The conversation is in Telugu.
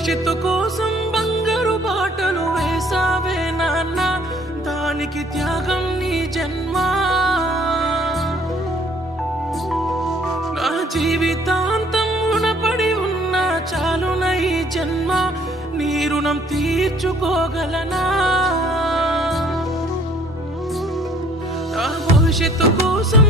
భవిష్యత్తు కోసం బంగారు బాటలు వేసావే నాన్న, దానికి త్యాగం నీ జన్మ. నా జీవితాంతం రుణపడి ఉన్నా చాలున ఈ జన్మ, నీ రుణం తీర్చుకోగలనా? నా భవిష్యత్తు కోసం